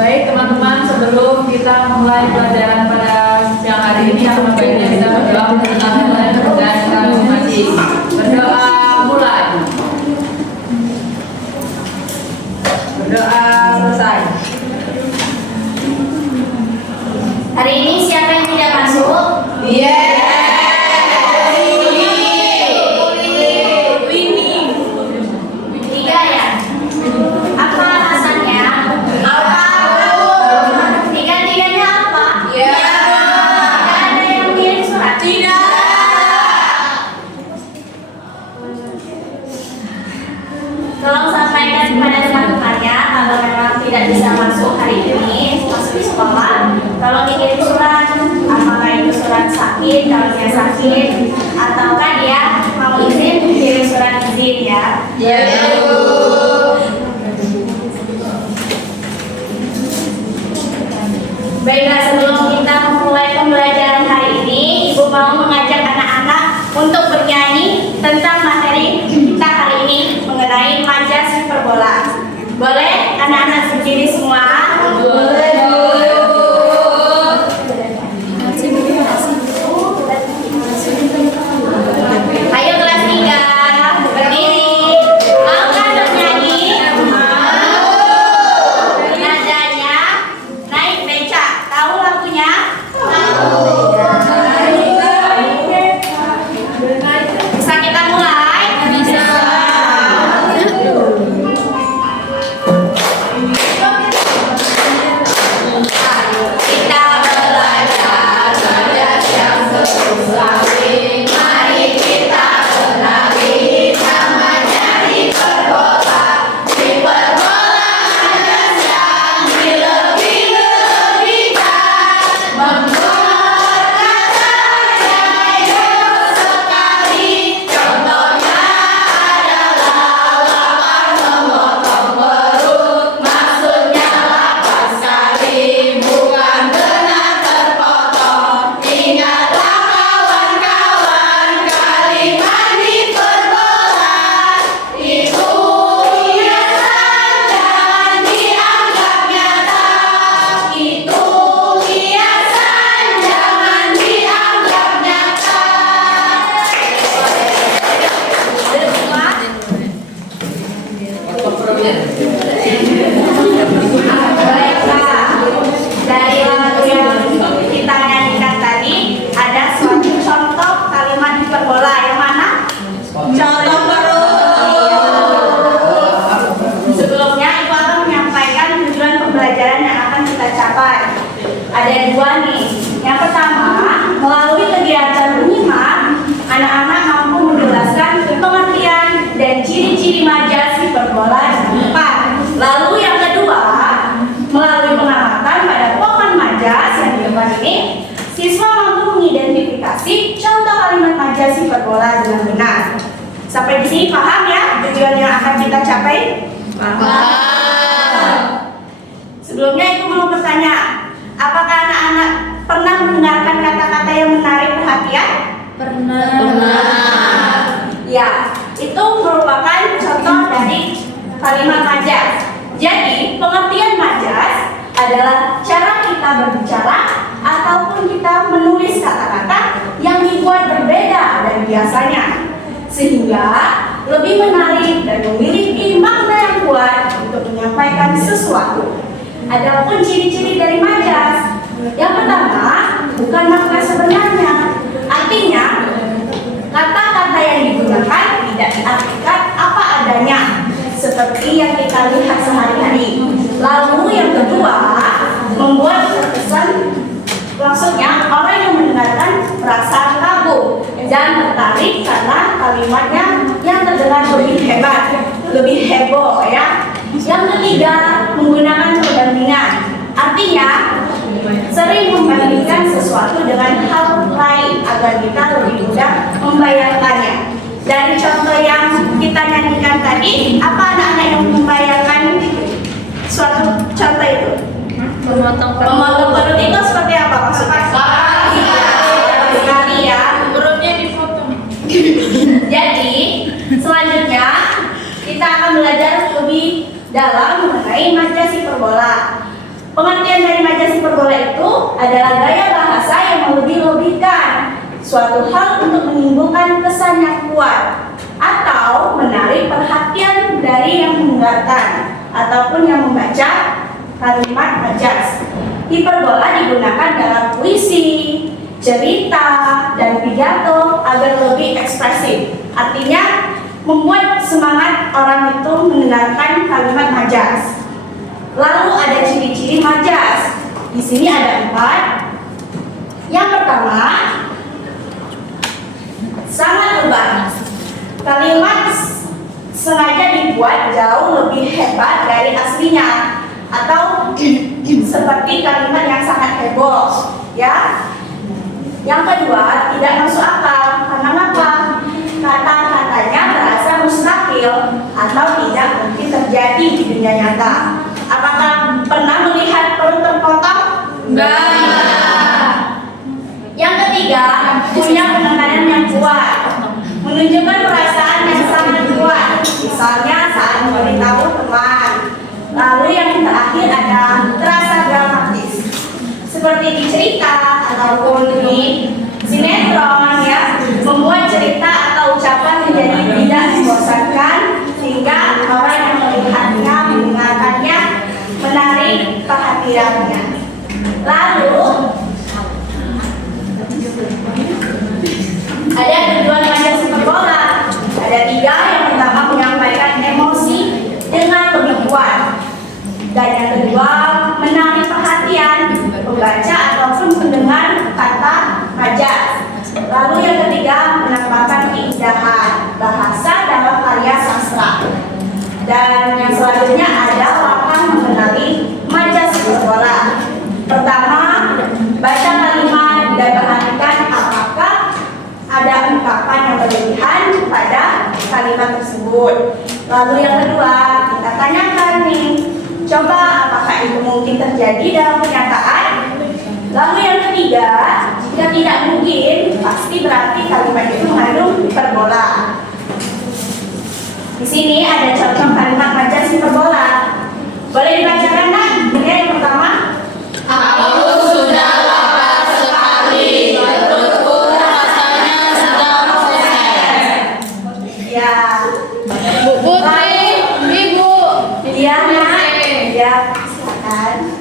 Baik teman-teman, sebelum kita mulai pelajaran pada siang hari ini, yang baiknya kita berdoa tentang dan kita mengaji. Berdoa mulai. Berdoa selesai. Hari ini siapa yang tidak masuk? Tiga ya? Apa alasannya? Tiga-tiganya apa? Tidak ada yang mengirim surat? Tolong sampaikan kepada teman-temannya kalau memang tidak bisa masuk hari ini masuk di sekolah, tolong dikirim surat. Apakah itu surat sakit, kalau dia sakit, ataukah dia mau izin, kirim surat izin ya. Baiklah, sebelum kita memulai pembelajaran hari ini, Ibu mau mengajak anak-anak untuk bernyanyi tentang materi kita hari ini mengenai majas hiperbola. Boleh anak-anak berdiri semua? Ayo kelas 3 berdiri. Mau kan bernyanyi? Nadanya naik becak. Tahu lagunya? Bisa kita mulai? Bisa. Kita belajar majas yang susah. Mari kita kenali namanya hiperbola. Hiperbola majas yang dilebih-lebihkan, membuat rasanya hidup sekali. Contohnya adalah lapar memotong perut, maksudnya lapar sekali, bukan benar terpotong. Ingatlah kawan-kawan, kalimat hiperbola itu hiasan, jangan dianggap nyata. Itu hiasan, jangan dianggap nyata. Duduk semua. Baiklah, dari lagu yang kita nyanyikan tadi ada suatu contoh kalimat hiperbola. Yang mana? Contoh Sebelumnya Ibu akan menyampaikan tujuan pembelajaran yang akan kita capai. Ada dua nih. Yang pertama, melalui kegiatan menyimak, anak-anak mampu menjelaskan pengertian dan ciri-ciri majas hiperbola di depan. Lalu yang kedua, melalui pengamatan pada pohon majas yang di depan ini, siswa mampu mengidentifikasi contoh kalimat majas hiperbola dengan benar. Sampai di sini paham ya tujuan yang akan kita capai? Sebelumnya Ibu mau bertanya, apakah anak-anak pernah mendengarkan kata-kata yang menarik perhatian? Pernah. Ya, itu merupakan contoh dari kalimat majas. Jadi, pengertian majas adalah cara kita berbicara ataupun kita menulis kata-kata yang dibuat berbeda dari biasanya, sehingga lebih menarik dan memiliki makna yang kuat untuk menyampaikan sesuatu. Adapun ciri-ciri dari majas, yang pertama, bukan makna sebenarnya. Artinya, kata-kata yang digunakan tidak diartikan apa adanya, seperti yang kita lihat sehari-hari. Lalu yang kedua, membuat terkesan, maksudnya orang yang mendengarkan merasa kagum dan tertarik karena kalimatnya yang terdengar lebih hebat, lebih heboh ya. Yang ketiga, menggunakan perbandingan. Artinya, sering membandingkan sesuatu dengan hal lain agar kita lebih mudah membayangkannya. Dari contoh yang kita nyanyikan tadi, apa anak-anak yang membayangkan suatu contoh itu? Memotong perut itu seperti apa maksudnya? Sekali ya. Perutnya dipotong. Jadi, selanjutnya kita akan belajar lebih dalam mengenai majas hiperbola. Pengertian dari majas hiperbola itu adalah gaya bahasa yang melebih-lebihkan suatu hal untuk menimbulkan kesan yang kuat atau menarik perhatian dari yang mendengarkan ataupun yang membaca kalimat majas. Hiperbola digunakan dalam puisi, cerita, dan pidato agar lebih ekspresif. Artinya membuat semangat orang itu mendengarkan kalimat majas. Lalu ada ciri-ciri majas. Di sini ada 4. Yang pertama, sangat lebar. Kalimat sengaja dibuat jauh lebih hebat dari aslinya, atau seperti kalimat yang sangat heboh, ya. Yang kedua, tidak masuk akal. Karena apa? Kata-katanya terasa mustahil atau tidak mungkin terjadi di dunia nyata. Apakah pernah melihat perut terpotong? Enggak. Yang ketiga, punya penekanan yang kuat, menunjukkan perasaan yang sangat kuat, misalnya saat memberitahu teman. Lalu yang terakhir ada terasa dramatis, seperti di cerita ataupun di sinetron, ya, membuat cerita atau ucapan menjadi tidak membosankan sehingga orang yang melihatnya, mendengarkannya menarik perhatiannya. Lalu ada tujuan majas hiperbola. Ada 3. Yang pertama, menyampaikan emosi dengan lebih kuat, dan yang kedua, menarik perhatian pembaca ataupun pendengar kata majas. Lalu yang ketiga, menambahkan keindahan bahasa dalam karya sastra. Dan yang selanjutnya ada langkah mengenali majas hiperbola. Pertama, baca kalimat dan perhatikan apakah ada ungkapan yang berlebihan pada kalimat tersebut. Lalu yang kedua, kita tanyakan nih, coba apakah itu mungkin terjadi dalam kenyataan? Lalu yang ketiga, jika tidak mungkin, pasti berarti kalimat itu mengandung hiperbola. Di sini ada contoh kalimat majas hiperbola. Boleh dibacakan, Nak? Ini yang pertama. Aku sudah lapar sekali, perutku rasanya sedang kosong. Ya. Bu Putri, Ibu. Iya, Nak. Ya, silakan.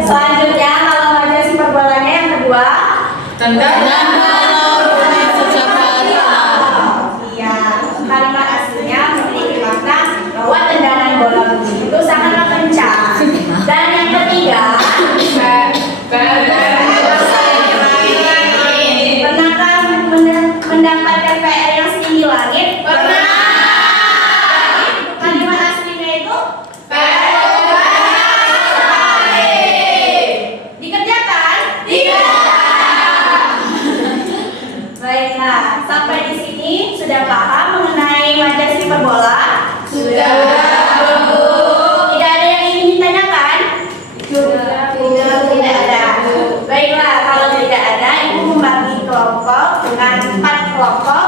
Selanjutnya, kalau majas hiperbolanya yang kedua. Tendang Iya, kalimat aslinya memiliki makna bahwa tendangan bola bunyi itu sangatlah kencang. Dan yang ketiga, pernahkah mendapatkan PR yang setinggi langit? Pernah. Kalimat aslinya itu dikerjakan? Baiklah, sampai di sini sudah paham mengenai majas hiperbola? Sudah. Tidak ada yang ingin ditanyakan? Tidak ada. Baiklah, kalau tidak ada, Ibu membagi kelompok dengan 4 kelompok.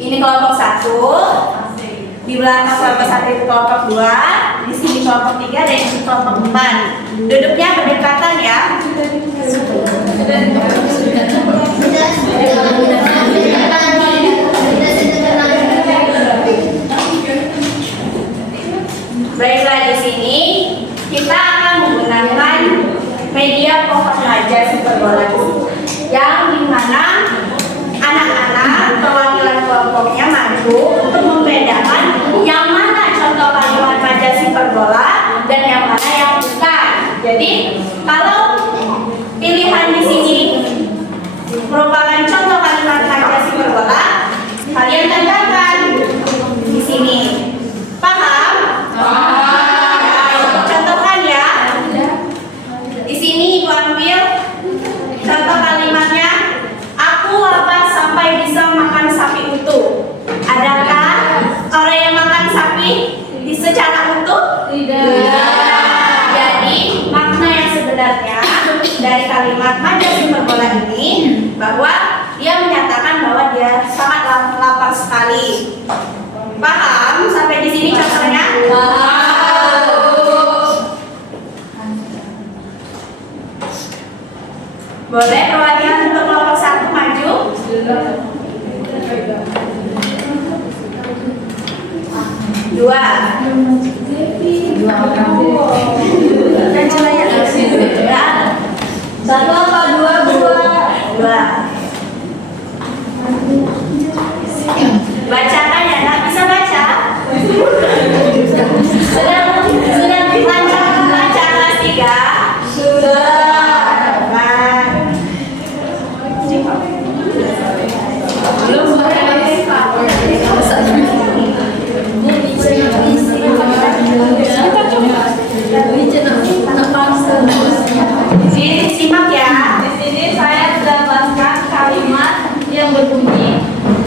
Ini kelompok 1. Di belakang kelompok 1 itu kelompok 2. Di sini kelompok 3 dan di sini kelompok 4. Duduknya berdekatan ya. Baiklah, di sini kita akan menggunakan media pokok majas hiperbola yang dimana anak-anak perwakilan kelompoknya maju untuk membedakan yang mana contoh kalimat majas hiperbola dan yang mana yang bukan. Jadi kalau pilihan di sini merupakan contoh kalimat majas hiperbola, kalian tandakan di sini. Paham? Contohkan ya. Di sini Ibu ambil contoh kalimatnya. Aku lapar sampai bisa makan sapi utuh. Adakah orang yang makan sapi secara utuh? Tidak. Jadi makna yang sebenarnya dari kalimat majas hiperbola ini bahwa dia menyatakan bahwa bahwa dia sangat lapar sekali. Paham sampai di sini contohnya? Boleh perwakilan untuk kelompok 1 maju. Dua. Satu apa dua? Dua. Bacakan ya, nak bisa baca? Sudah lancar membaca kelas 3? Sudah. Belum boleh. Simak ya. Di sini saya mendapatkan kalimat yang berbunyi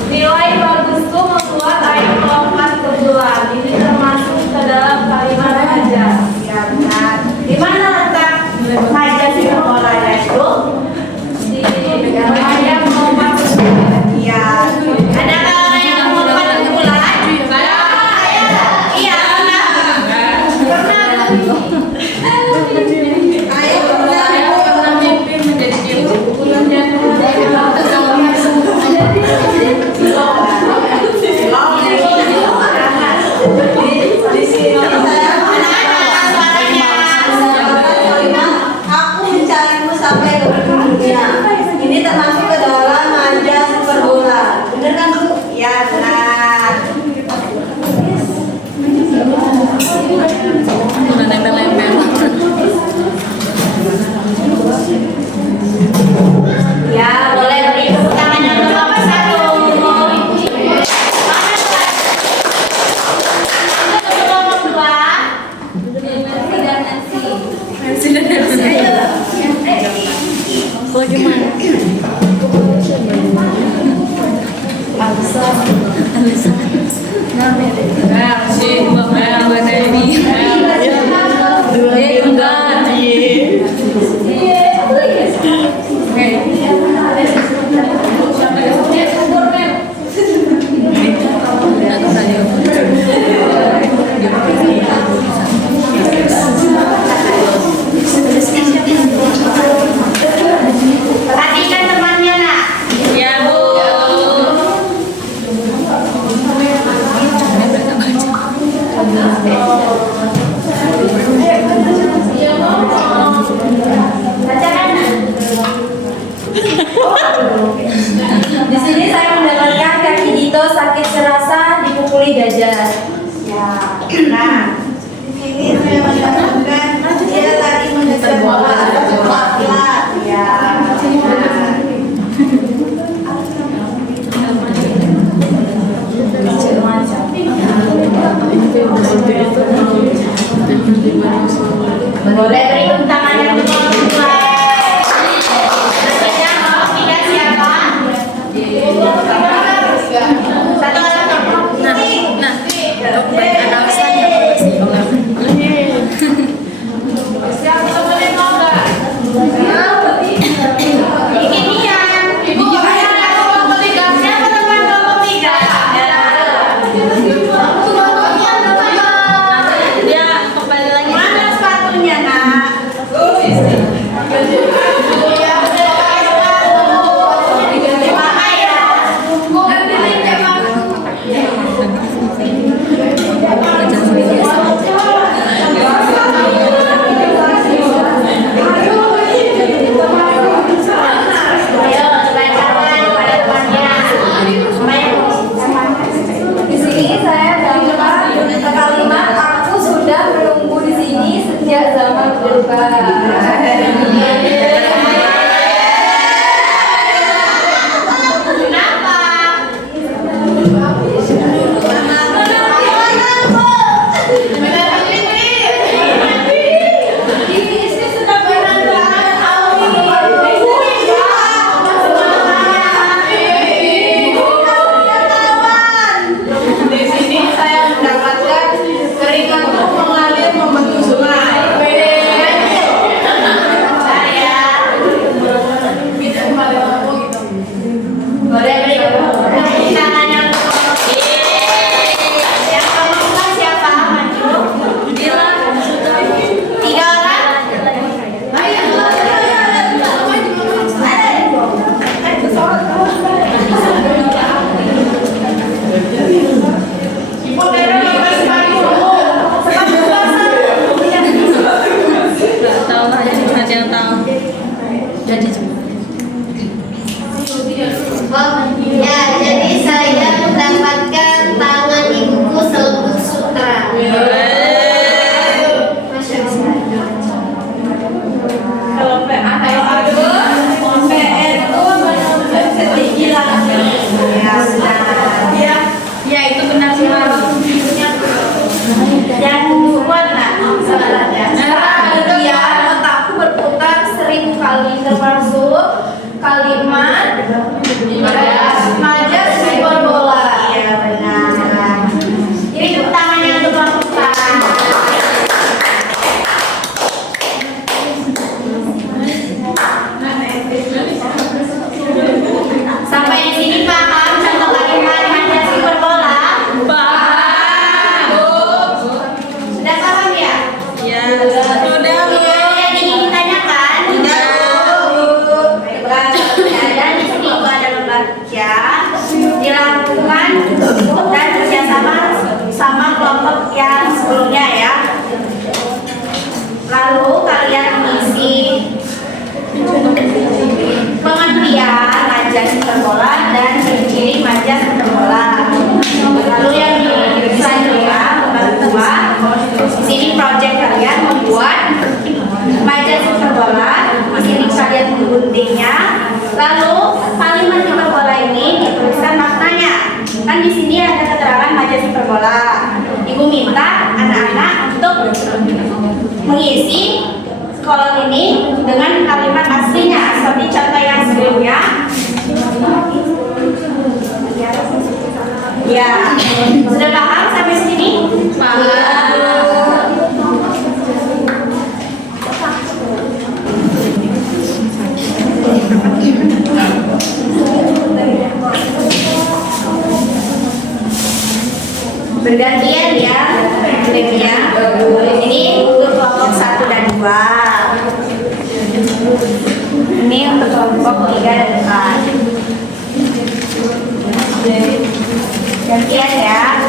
nilai bagusku membuat air melompat ke bulan. Ini termasuk ke dalam kalimat majas. Ya benar. Di mana letak majas di polanya itu? Di ayam melompat ke bulan. Iya. Ada orang yang melompat ke bulan? Iya. Pernah. Pernah mimpi menjadi ibu. Bulannya Aku mencarimu sampai ke dunia. Ini termasuk ke dalam majas superbola. Bener kan Bu? Ya benar. Ya boleh beri tepuk tangan yang nomor 1. Nomor 2. Perhatikan temannya nak. ya Bu. Bacakan. Di sini saya mendapatkan kaki Dito sakit serasa dipukuli gajah. Ya. Nah, di sini saya mendapatkan dia tadi mengejar bola. Ya. Boleh beri tepuk tangan yang kedua. Selanjutnya nomor 3 siapa? Satu Siapa boleh mau nggak? Ini dia. Ibu saya ada kelompok 3. Siapa teman kelompok 3? Ya, jadi saya mendapatkan tangan ibuku selembut sutra. Masya Allah. Kalau PA itu setinggi lah. Ya, sudah. Ya itu benar sih. Dan buat lah sebenarnya. Kemudian otakku berputar 1000 kali termasuk kalimat majas hiperbola. Iya benar. Jadi tepuk tangannya untuk melakukan. Sampai di sini paham contoh kalimat majas hiperbola? Sudah paham ya? Ya. Yang ingin ditanyakan? Baiklah. Dan di sini juga ada membaca, dilakukan dan kerjasama sama kelompok yang sebelumnya ya. Lalu kalian mengisi pengertian majas hiperbola dan ciri majas hiperbola. Lalu yang selanjutnya lembar 2, di sini proyek kalian membuat majas hiperbola. Di sini kalian mengguntingnya. Lalu kalimat hiperbola ini dituliskan maknanya. Kan di sini ada keterangan majas hiperbola. Ibu minta anak-anak untuk mengisi kolom ini dengan kalimat aslinya seperti contoh yang sebelumnya. Ya, sudah paham sampai sini? Bergantian ya, timnya. Ini untuk kelompok 1 dan 2. Ini untuk kelompok 3 dan 4. Gantian ya.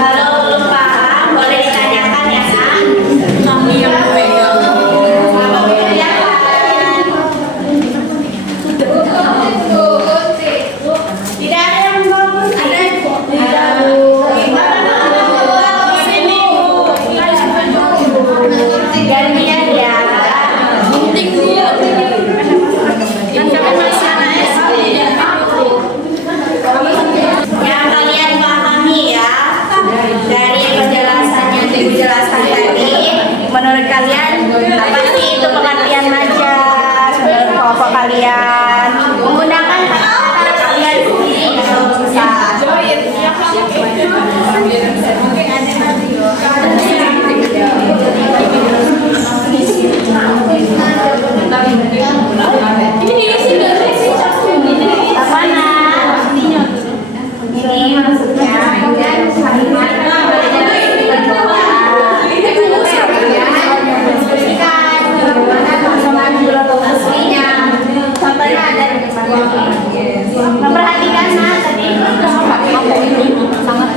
Kalau belum paham boleh ditanyakan ya kan? Tidak ada yang bagus. Gantian ya. Yang kalian pahami ya dari penjelasannya yang dijelaskan tadi, menurut kalian apa sih itu pengertian majas menurut kelompok kalian? Menggunakan kata-kata kalian sendiri kalau bisa. Apa nak? Ini maksudnya kalimat aslinya. Contohnya ada di depan ini. Memperhatikan nah tadi sangat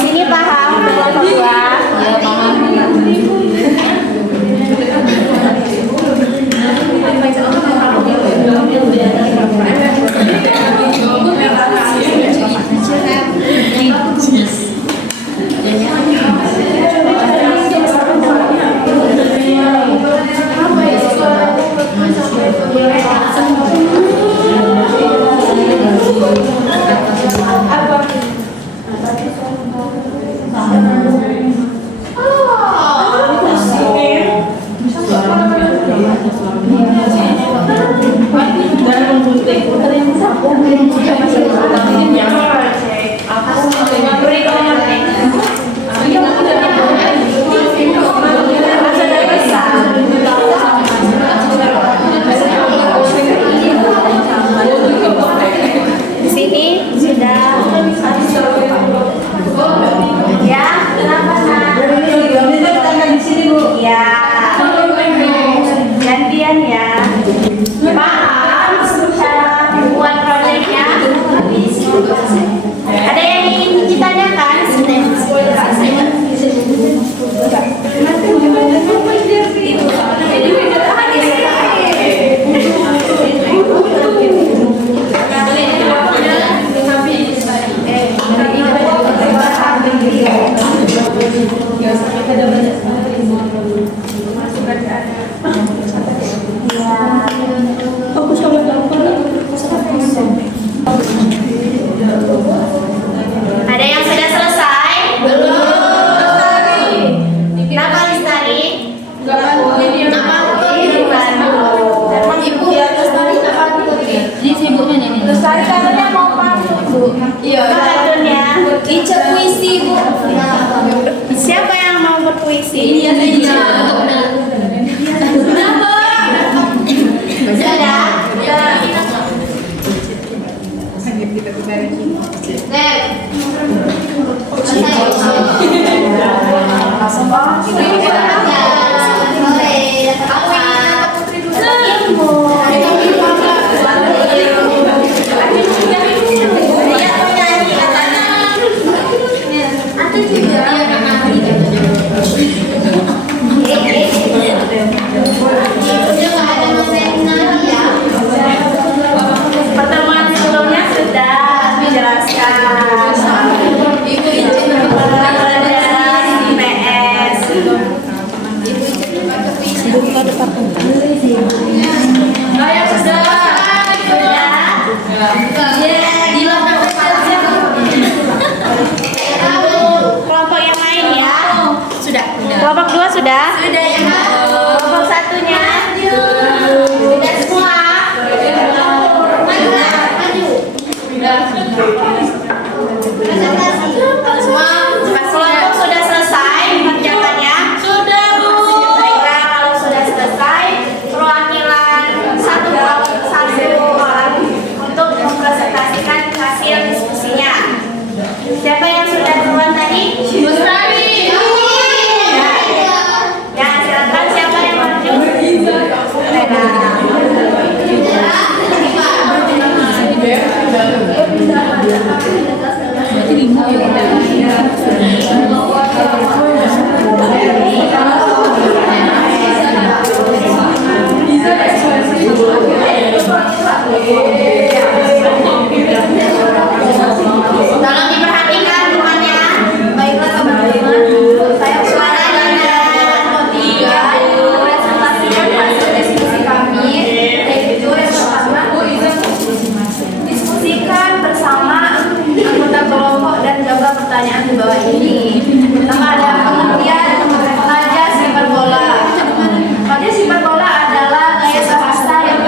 sini paham berdua. Di sini sudah ya, kenapa nak? Ya, gantian ya. Paham cara membuat proyeknya? Kartunnya. Baca puisi, Bu. Siapa yang mau berpuisi? Ini aja. Sudah? Pertemuan sebelumnya sudah menjelaskan PS. Kelompok yang lain ya. Sudah. Kelompok 2 sudah. Sudah ya. Kelompok satunya. Sudah semua. Kelompok sudah selesai mengerjakannya. Sudah, Bu. Baiklah, kalau sudah selesai, perwakilan satu orang untuk mempresentasikan hasil diskusinya. Siapa yang sudah duluan tadi? Mustari. Ya, silakan siapa yang maju? Tolong diperhatikan temannya. Baiklah teman-teman, suara dan presentasikan hasil diskusi kami, yaitu yang pertama diskusikan bersama anggota kelompok dan jawab pertanyaan di bawah ini. Pertama ada pengertian majas hiperbola. Majas hiperbola adalah gaya bahasa yang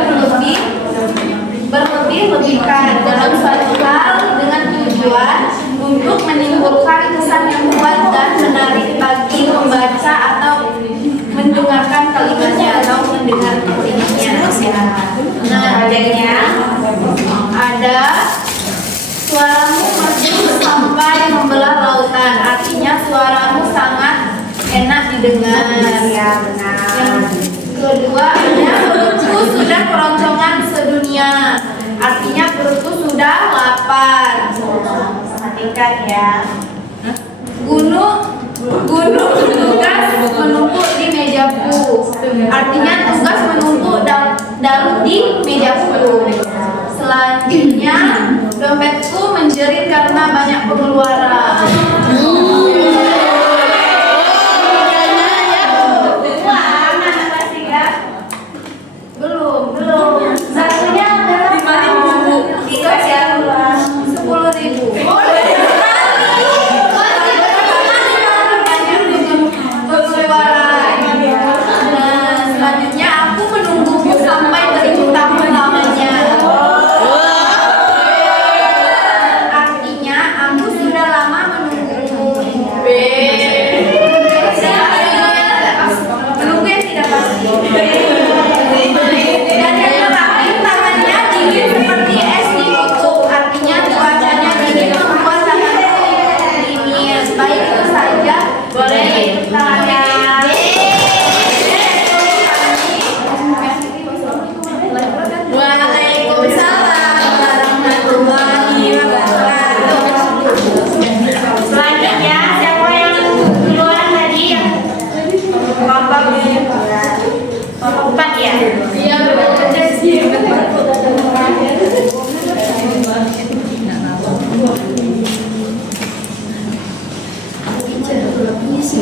berlebih-lebihkan dalam suatu hal dengan tujuan untuk menimbulkan kesan yang kuat dan menarik bagi pembaca atau mendengarkan kalimatnya atau mendengar kalimatnya. Nah, adanya ada suaramu merdu sampai membelah lautan, artinya suaramu sangat enak didengar. Ya, benar. Yang kedua ada perutku sudah keroncongan sedunia, artinya perutku sudah lapar. Perhatikan ya. Gunung tugas menumpuk di mejaku, artinya tugas menumpuk dalam di mejaku. Selanjutnya dompetku menjerit karena banyak pengeluaran. Belum. Satunya adalah 5.000. Tiga ya, 10.000. Selanjutnya aku menunggumu sampai 1000 tahun lamanya. Artinya aku sudah lama menunggumu. Menunggu yang tidak pasti. Dan yang terakhir tangannya dingin seperti es di kutub. Artinya cuacanya dingin membuat sangat dingin. Baik itu saja. Boleh tangannya. Waalaikumsalam warahmatullahi wabarakatuh. Selanjutnya siapa yang duluan tadi yang kelompok 4 ya? Iya benar.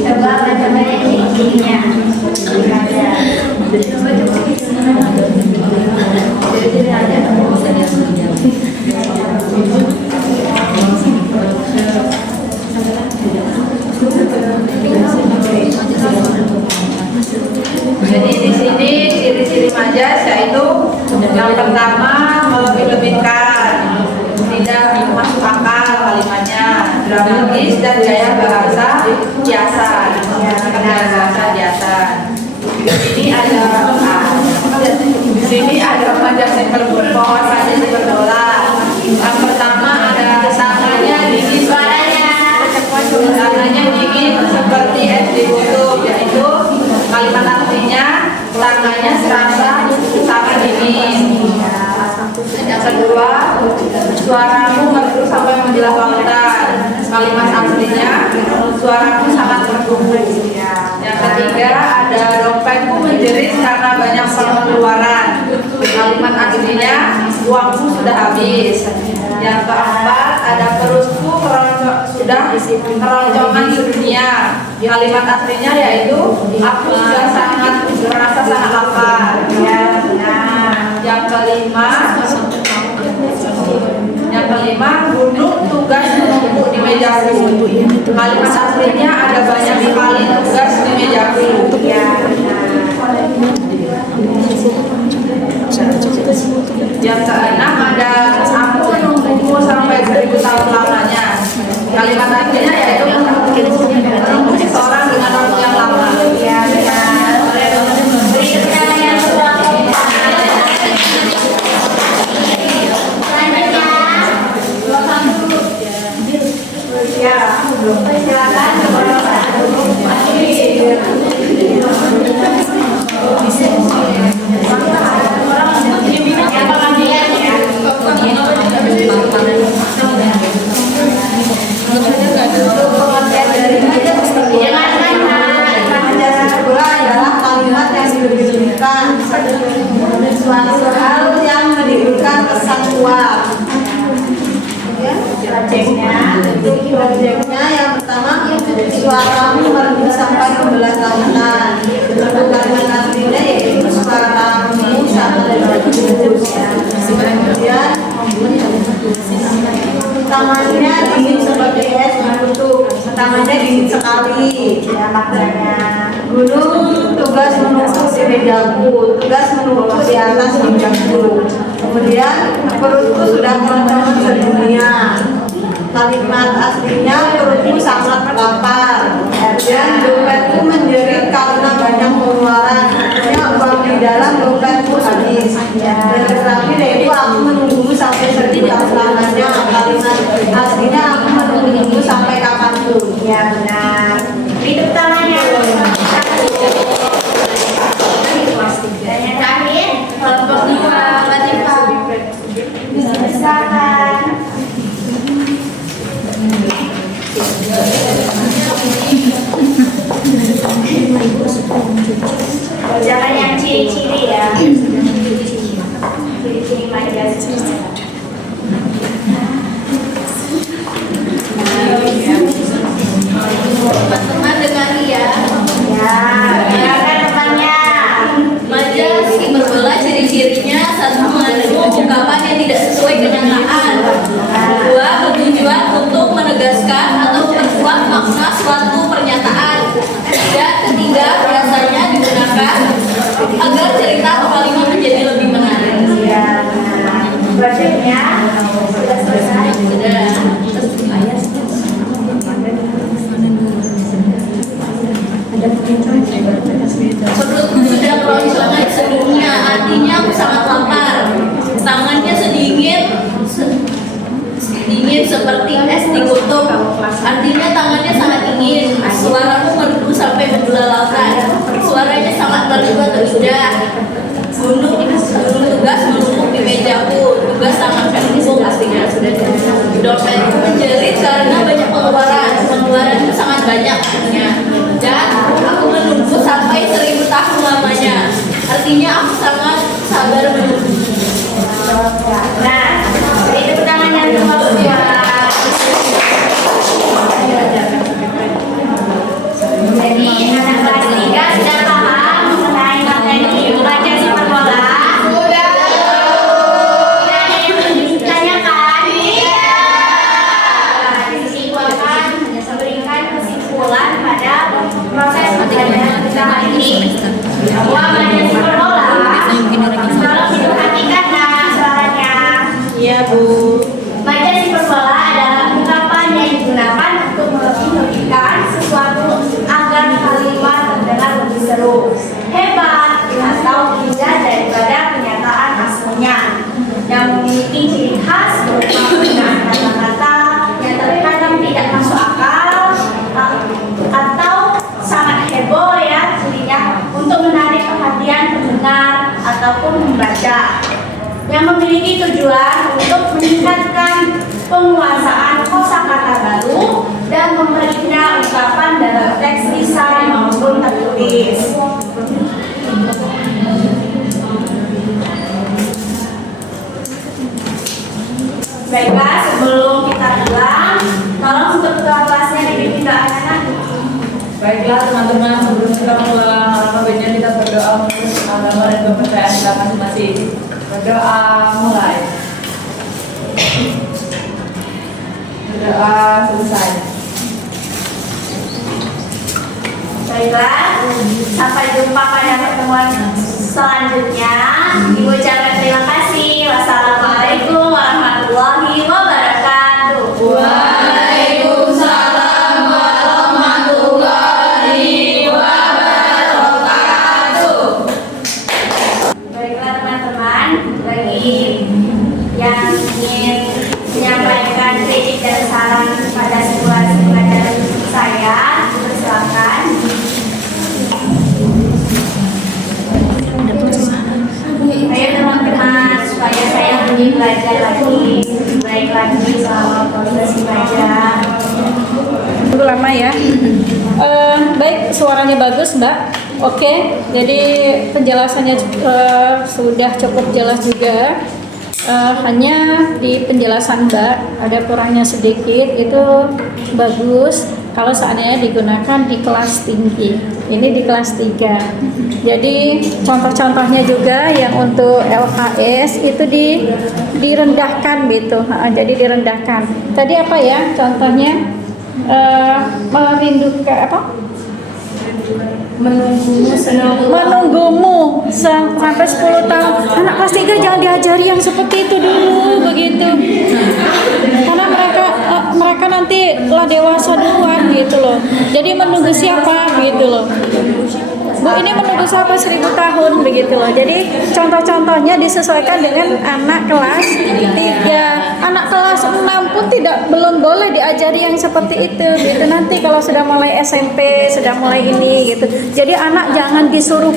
Coba baca-baca ciri-cirinya. Jadi di sini ciri-ciri majas yaitu yang pertama melebih-lebihkan, tidak masuk akal medis dan gaya bahasa kiasan. Bahasa kiasan. Di sini ada Pancasila berpohon, Pancasila berdolar. Yang pertama ada tangannya dingin, tangannya dingin seperti es di kutub, yaitu kalimat artinya tangannya serasa sangat dingin. Yang kedua, suaramu merdu sampai menjelang lautan. Kalimat aslinya suaramu sangat merdu. Yang ketiga, ada dompetku menjerit karena banyak pengeluaran. Kalimat aslinya uangku sudah habis. Yang keempat, ada perutku sudah keroncongan sedunia. Kalimat aslinya yaitu aku sudah merasa sangat lapar. Yang kelima, gunung tugas menumpuk di mejaku. Kalimat aslinya ada banyak sekali tugas di mejaku. Yang keenam, ada aku menunggumu sampai 1000 tahun lamanya. Kalimat aslinya yaitu menunggu seseorang dengan waktu yang lama. Suatu hal yang menimbulkan kesan kuat. Projectnya yang pertama, suaramu merdu sampai membelah lautan. Kalimat aslinya yaitu suaramu sangat bagus. Kemudian tangannya dingin seperti es di kutub. Tangannya dingin sekali. Ya, maknanya. Gunung tugas menumpuk di mejaku, tugas menumpuk di atas mejaku. Kemudian perutku sudah keroncongan sedunia. Kalimat aslinya perutku sangat lapar. Dan dompetku menjerit karena banyak pengeluaran. Artinya uang di dalam dompetku habis. Dan terakhir yaitu aku menunggumu sampai 1000 tahun lamanya. Kalimat aslinya aku menunggumu sampai kapanpun. Ya benar. Hidup tangannya. Dan yang terakhir, kelompok 2 Latifah. Silakan. Jangan yang ciri-ciri ya. Ciri-ciri Pancasila. Teman-teman dengar ya. Ya, silakan depannya. Majas hiperbola ciri-cirinya: satu, mengandung ungkapan yang tidak sesuai kenyataan. Dua, bertujuan untuk menegaskan atau memperkuat makna suatu pernyataan. Dan ketiga, biasanya digunakan agar cerita atau kalimat menjadi lebih menarik. Ya, projectnya sudah selesai. Sudah. Perutku sudah keroncongan sedunia, artinya aku sangat lapar. Tangannya dingin seperti es di kutub, artinya tangannya sangat dingin. Suaramu merdu sampai membelah lautan, suaranya sangat merdu atau indah. Gunung tugas menumpuk di mejaku, tugas sangat menumpuk, pastinya sudah. Dompetku menjerit karena banyak pengeluaranku sangat banyak artinya. Dan aku menunggu sampai 1000 tahun lamanya, artinya aku sangat sabar menunggu. Nah, itu tangannya semua. Jadi anak kelas 3 sudah paham mengenai materi belajar sepak bola? Sudah. Tidak ada yang belum ditanyakan? Iya. Kesimpulan memberikan kesimpulan pada proses pembelajaran kita ini. Bahwa belajar sepak bola kalau diperhatikan nah suaranya memperindah ungkapan dalam teks lisan maupun tertulis. Baiklah, sebelum kita pulang, tolong untuk ketua kelasnya dipimpin doa anak-anak. Baiklah teman-teman, sebelum kita pulang, alangkah baiknya kita berdoa untuk agama dan kepercayaan kita masing-masing. Berdoa mulai. Berdoa selesai. Baiklah, sampai jumpa pada pertemuan selanjutnya. Ibu ucapkan terima kasih. Wassalamualaikum warahmatullahi wabarakatuh. Waalaikumsalam warahmatullahi wabarakatuh. Baiklah teman-teman, bagi yang ingin menyampaikan kritik dan saran pada simulasi pelajaran saya, silakan. Ayo teman-teman, supaya saya lebih belajar lagi, baik lagi selama proses belajar. Itu lama ya. Baik, suaranya bagus Mbak. Oke, jadi penjelasannya sudah cukup jelas juga. Hanya di penjelasan Mbak ada kurangnya sedikit, itu bagus kalau seandainya digunakan di kelas tinggi. Ini di kelas 3. Jadi contoh-contohnya juga yang untuk LKS itu direndahkan gitu. Jadi direndahkan. Tadi apa ya contohnya? Merindukan apa? Menunggumu sampai 10 tahun. Anak kelas 3 jangan diajari yang seperti itu dulu begitu. Karena mereka nanti lah dewasa duluan gitu loh. Jadi menunggu siapa gitu loh. Bu, ini menunggu siapa 1000 tahun begitu loh. Jadi contoh-contohnya disesuaikan dengan anak kelas 3. Anak kelas 6 pun belum boleh diajari yang seperti itu gitu. Nanti kalau sudah mulai SMP, sudah mulai ini gitu. Jadi anak jangan disuruh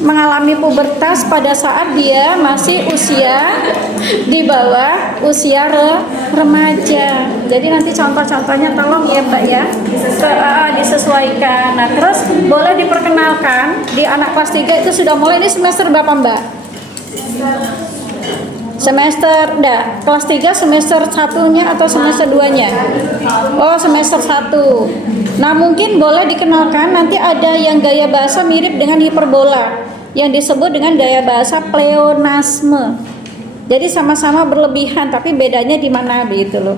mengalami pubertas pada saat dia masih usia di bawah usia remaja. Jadi nanti contoh-contohnya tolong ya Mbak ya disesuaikan. Nah terus boleh diperkenalkan di anak kelas 3 itu sudah mulai. Ini semester berapa Mbak? Kelas 3 semester 1-nya atau semester 2-nya? Oh semester 1. Nah mungkin boleh dikenalkan, nanti ada yang gaya bahasa mirip dengan hiperbola yang disebut dengan gaya bahasa pleonasme. Jadi sama-sama berlebihan tapi bedanya di mana begitu loh.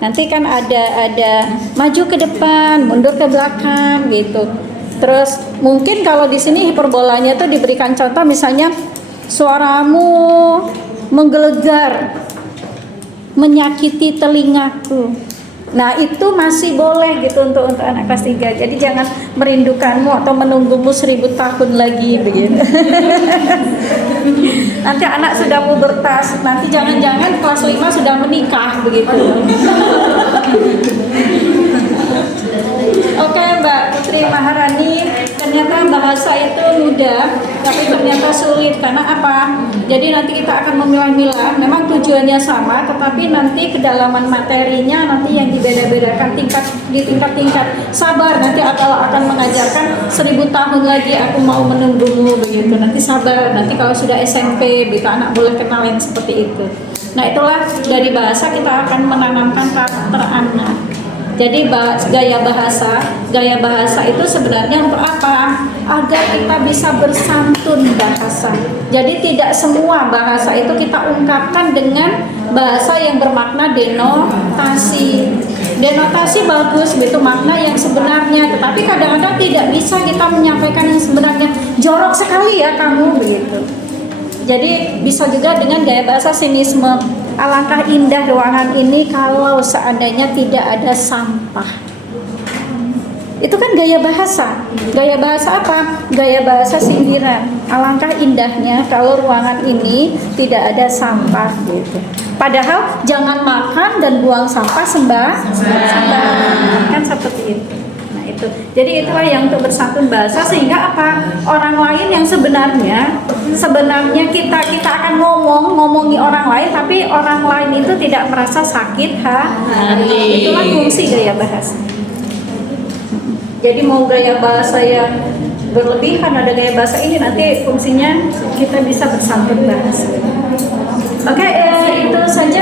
Nanti kan ada maju ke depan, mundur ke belakang gitu. Terus mungkin kalau di sini hiperbolanya tuh diberikan contoh misalnya suaramu menggelegar, menyakiti telingaku. Nah itu masih boleh gitu untuk anak kelas 3. Jadi jangan merindukanmu atau menunggumu 1000 tahun lagi begitu. Nanti anak sudah pubertas, nanti jangan-jangan kelas 5 sudah menikah begitu. Oke Mbak Putri Maharani, ternyata bahasa itu mudah, tapi ternyata sulit. Karena apa? Jadi nanti kita akan memilah-milah. Memang tujuannya sama, tetapi nanti kedalaman materinya nanti yang dibeda-bedakan di tingkat-tingkat. Sabar, nanti Allah akan mengajarkan 1000 tahun lagi aku mau menunggumu begitu. Nanti sabar. Nanti kalau sudah SMP, begitu anak boleh kenal yang seperti itu. Nah itulah dari bahasa kita akan menanamkan karakter anak. Jadi gaya bahasa itu sebenarnya untuk apa? Agar kita bisa bersantun bahasa. Jadi tidak semua bahasa itu kita ungkapkan dengan bahasa yang bermakna denotasi. Denotasi bagus, itu makna yang sebenarnya. Tetapi kadang-kadang tidak bisa kita menyampaikan yang sebenarnya. Jorok sekali ya kamu begitu. Jadi bisa juga dengan gaya bahasa sinisme. Alangkah indah ruangan ini kalau seandainya tidak ada sampah. Itu kan gaya bahasa. Gaya bahasa apa? Gaya bahasa sindiran. Alangkah indahnya kalau ruangan ini tidak ada sampah gitu. Padahal jangan makan dan buang sampah sembarangan. Kan seperti itu. Nah, itu itu. Jadi itulah yang untuk bersantun bahasa, sehingga apa, orang lain yang sebenarnya kita akan ngomongi orang lain, tapi orang lain itu tidak merasa sakit hati. Itulah fungsi gaya bahasa. Jadi mau gaya bahasa yang berlebihan, ada gaya bahasa ini, nanti fungsinya kita bisa bersantun bahasa. Oke, itu saja